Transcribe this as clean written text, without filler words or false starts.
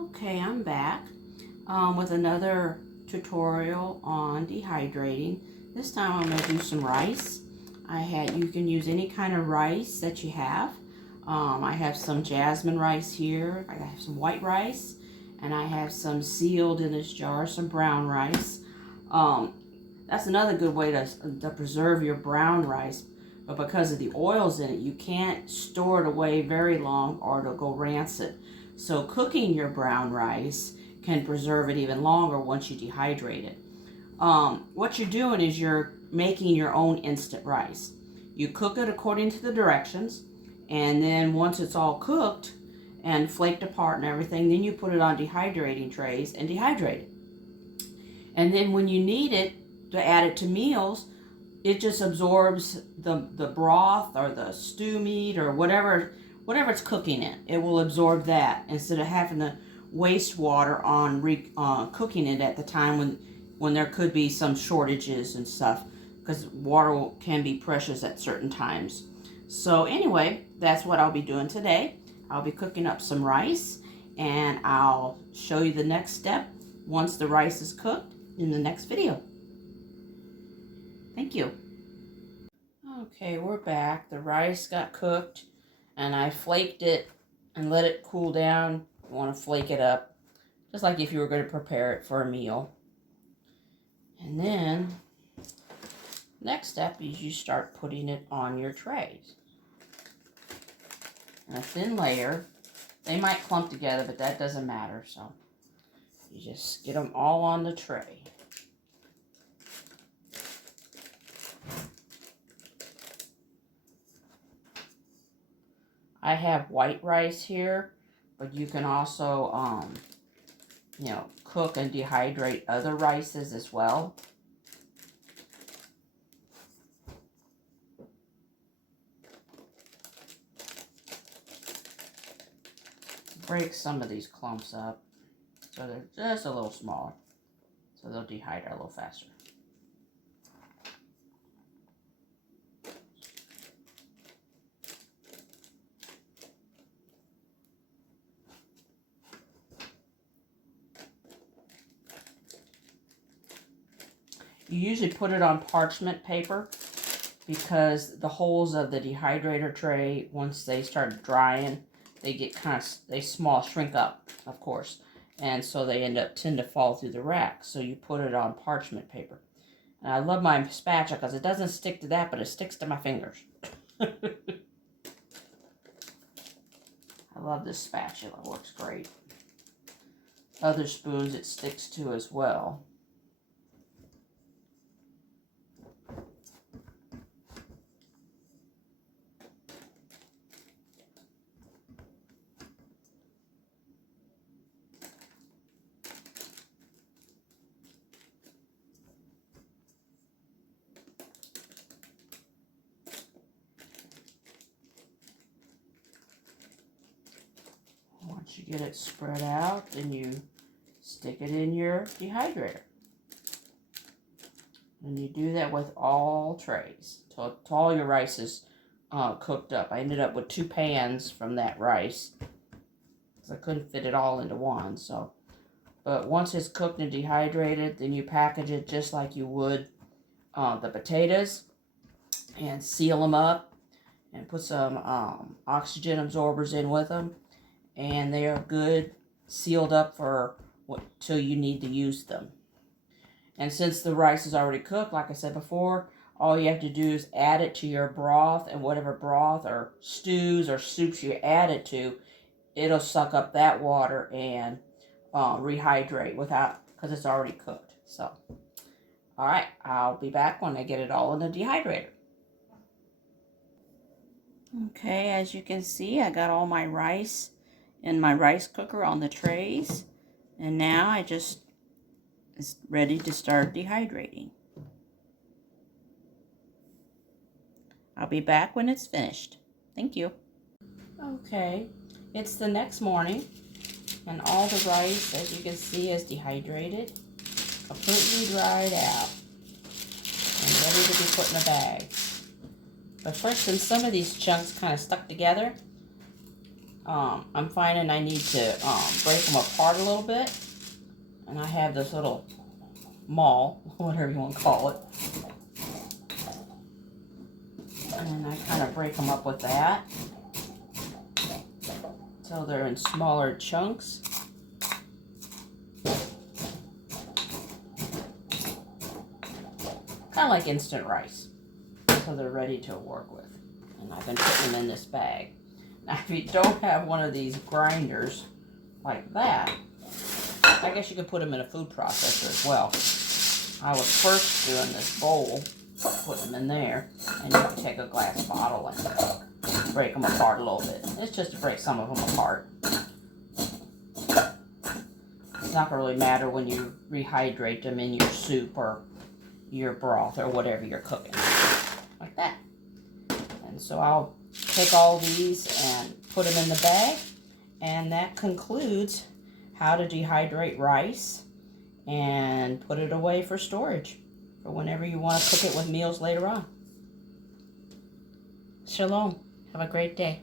Okay, I'm back with another tutorial on dehydrating. This time I'm going to do some rice. You can use any kind of rice that you have. I have some jasmine rice here. I have some white rice, and I have some sealed in this jar, some brown rice. That's another good way to preserve your brown rice, but because of the oils in it, you can't store it away very long or it'll go rancid. So cooking your brown rice can preserve it even longer once you dehydrate it. What you're doing is you're making your own instant rice. You cook it according to the directions, and then once it's all cooked and flaked apart and everything, then you put it on dehydrating trays and dehydrate it. And then when you need it to add it to meals, it just absorbs the broth or the stew meat or whatever it's cooking in. It will absorb that instead of having to waste water on cooking it at the time when there could be some shortages and stuff, because water can be precious at certain times. So anyway, that's what I'll be doing today. I'll be cooking up some rice, and I'll show you the next step once the rice is cooked in the next video. Thank you. Okay, we're back. The rice got cooked, and I flaked it and let it cool down. You want to flake it up, just like if you were going to prepare it for a meal. And then, next step is you start putting it on your trays. In a thin layer. They might clump together, but that doesn't matter. So, you just get them all on the tray. I have white rice here, but you can also, cook and dehydrate other rices as well. Break some of these clumps up so they're just a little smaller, so they'll dehydrate a little faster. You usually put it on parchment paper because the holes of the dehydrator tray, once they start drying, they get shrink up, of course. And so they tend to fall through the rack. So you put it on parchment paper. And I love my spatula because it doesn't stick to that, but it sticks to my fingers. I love this spatula. It works great. Other spoons it sticks to as well. Once you get it spread out, then you stick it in your dehydrator. And you do that with all trays till all your rice is cooked up. I ended up with 2 pans from that rice because I couldn't fit it all into one. But once it's cooked and dehydrated, then you package it just like you would the potatoes and seal them up and put some oxygen absorbers in with them. And they are good, sealed up for till you need to use them. And since the rice is already cooked, like I said before, all you have to do is add it to your broth, and whatever broth or stews or soups you add it to, it'll suck up that water and rehydrate because it's already cooked. So, all right, I'll be back when I get it all in the dehydrator. Okay, as you can see, I got all my rice in my rice cooker on the trays, and now it's ready to start dehydrating. I'll be back when it's finished. Thank you. Okay, it's the next morning, and all the rice, as you can see, is dehydrated, completely dried out, and ready to be put in a bag. But first, since some of these chunks kind of stuck together, I'm finding I need to break them apart a little bit. And I have this little maul, whatever you want to call it. And I kind of break them up with that. So they're in smaller chunks. Kind of like instant rice. So they're ready to work with. And I've been putting them in this bag. Now if you don't have one of these grinders like that, I guess you could put them in a food processor as well. I was first doing this bowl, put them in there, and you can take a glass bottle and break them apart a little bit. It's just to break some of them apart. It's not going to really matter when you rehydrate them in your soup or your broth or whatever you're cooking. Like that. And so I'll take all these and put them in the bag. And that concludes how to dehydrate rice and put it away for storage for whenever you want to cook it with meals later on. Shalom. Have a great day.